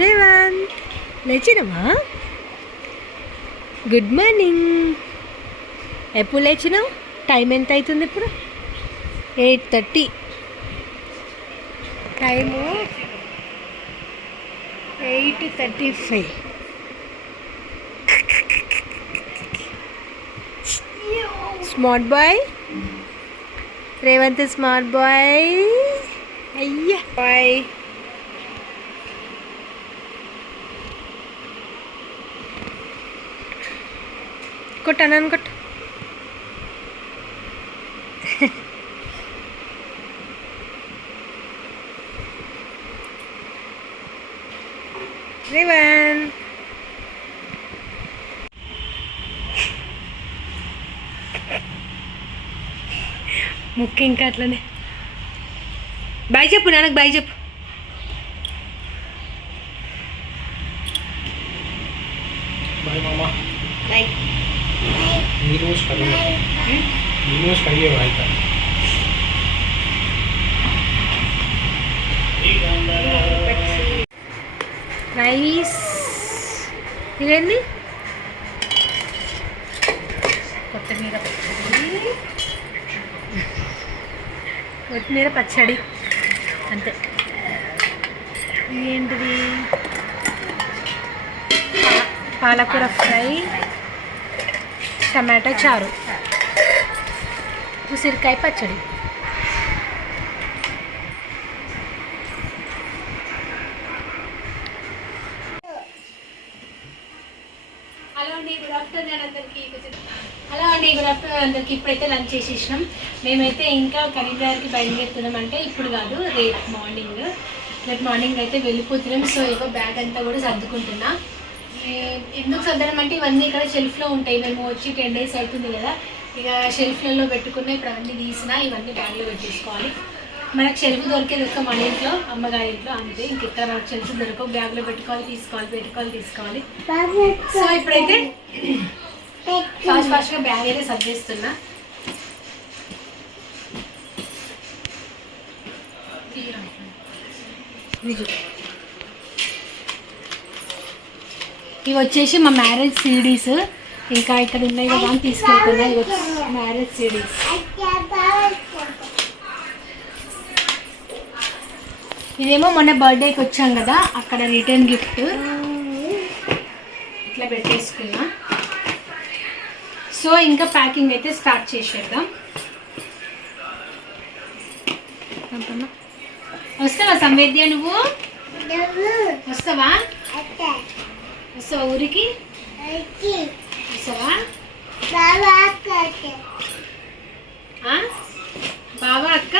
Revanth లేచినమా good morning ఎప్పుడు లేచినావు? Time ఎంత అవుతుంది ఇప్పుడు? Eight thirty. Time eight thirty five. Smart boy Revanth smart boy అయ్యా. బాయ్ కొట్టు అన్నాను కొట్టు. రేవన్. ముక్కు ఇంకా అట్లనే. బాయ్ చెప్పు నాన్నకు బాయ్ చెప్పు. బాయ్ మామ. బాయ్. ನೀರು ಕಡಿಮೆ ನೀರು ಕಡಿಮೆ ಆಯ್ತಾ రైస్ ఇదేంది కొత్తిమీర పచ్చడి కొత్తిమీర పచ్చడి అంతే ఏంటిది పా- పాలకూర ఫ్రై టమాటో చారు. ఉసిరికాయ పచ్చడి. హలో అండి గుడ్ ఆఫ్టర్నూన్ అందరికి. హలో అండి గుడ్ ఆఫ్టర్నూన్ అందరికి. ఇప్పుడైతే లంచ్ చేసేసినాం. మేమైతే ఇంకా కరీంనగర్కి బయలుదేరుతున్నాం అంటే ఇప్పుడు కాదు రేపు మార్నింగ్. రేపు మార్నింగ్ అయితే వెళ్ళిపోతున్నాం. సో ఇగో బ్యాగ్ అంతా కూడా సర్దుకుంటున్నా. ఎందుకు సర్దడం అంటే ఇవన్నీ ఇక్కడ షెల్ఫ్లో ఉంటాయి. మేము వచ్చి టెన్ డేస్ అవుతుంది కదా. ఇక షెల్ఫ్లలో పెట్టుకున్న ఇప్పుడు అవన్నీ తీసిన ఇవన్నీ బ్యాగ్లో పెట్టేసుకోవాలి. మనకు షెల్ఫ్ దొరికేది ఒక్క మన ఇంట్లో అమ్మగారి ఇంట్లో అంతే. ఇంకెక్కడ మనకు షెల్ఫ్ దొరకవు. బ్యాగ్లో పెట్టుకోవాలి తీసుకోవాలి పెట్టుకోవాలి తీసుకోవాలి. సో ఇప్పుడైతే ఫాస్ట్ ఫాస్ట్గా బ్యాగ్ అయితే సర్దేస్తున్నా. నిజం ఇవి వచ్చేసి మా మ్యారేజ్ సీడీస్. ఇంకా ఇక్కడ ఉన్నాయి కదా అని తీసుకెళ్తున్నా. ఇవి మ్యారేజ్ సీడీస్. ఇదేమో మొన్న బర్త్డేకి వచ్చాం కదా అక్కడ రిటర్న్ గిఫ్ట్. ఇట్లా పెట్టేసుకున్నా. సో ఇంకా ప్యాకింగ్ అయితే స్టార్ట్ చేసేద్దాం. వస్తావా సంవేద్య నువ్వు? వస్తావా? వస్తావా ఊరికి? వస్తావా? బావా అక్క?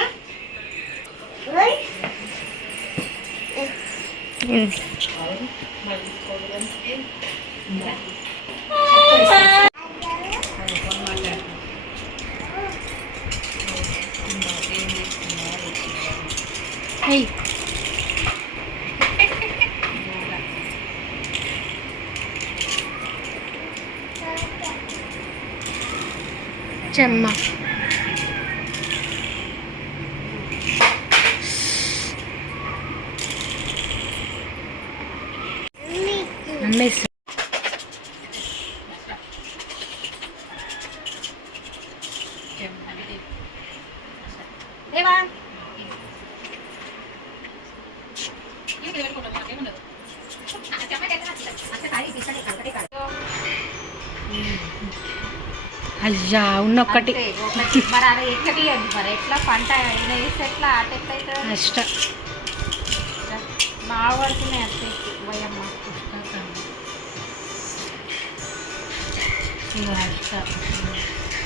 చెమ్మ అమ్మేసి అయ్యా ఉన్నొక్కటి. మరి అది ఎక్కడి మరి ఎట్లా పంట? వేస్తే ఎట్లా? ఆట బాగా పడుతున్నాయి పోయమ్మ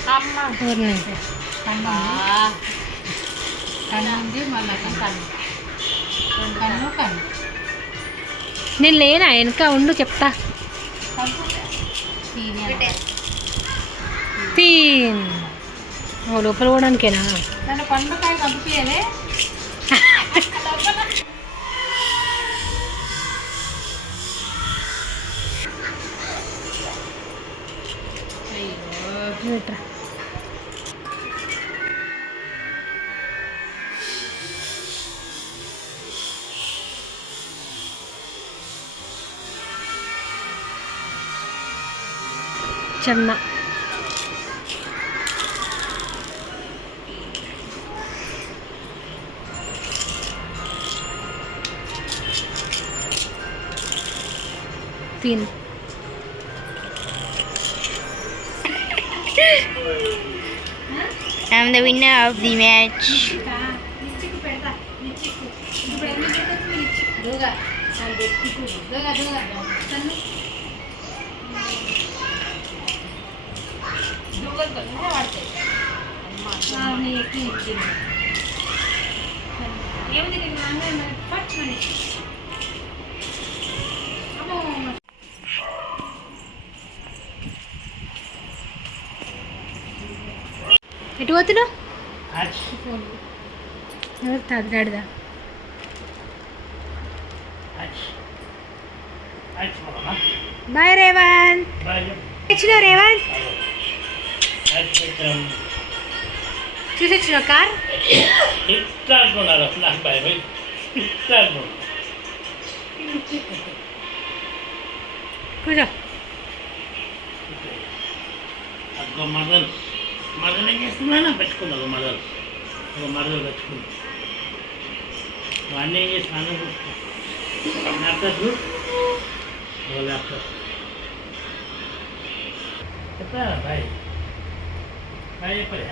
అమ్మ. ఊరిని కన్ను కన్ను ఉంది మళ్ళీ కన్ను కన్ను కన్ను నేను లేనా? వెనక ఉండు చెప్తా. ఫిఫ్టీన్ ఓ లోపల పోవడానికేనా? అయ్యో పంపించలే ఇట్రా. చెమ్మ తిను I'm the winner of the match. Lipstick పెడతా లిప్స్టిక్ ఎటు పోతున్నావు? ఎవరు బాయ్ రేవంత్ వచ్చినావు రేవంత్ చూసి వచ్చినావు కార్? ఇట్లా నాకు భయం ఇట్లా కూర్చో. అదిగో మరదలు మరదలు ఏం చేస్తున్నానా పెట్టుకున్నావు మరదలు. ఒక మరదలు పెట్టుకున్నావు. వాడిని ఏం చేస్తున్నాను ల్యాప్టాప్ ఓ ల్యాప్టాప్ చెప్పా బాయ్? బాయ్ చెప్పలే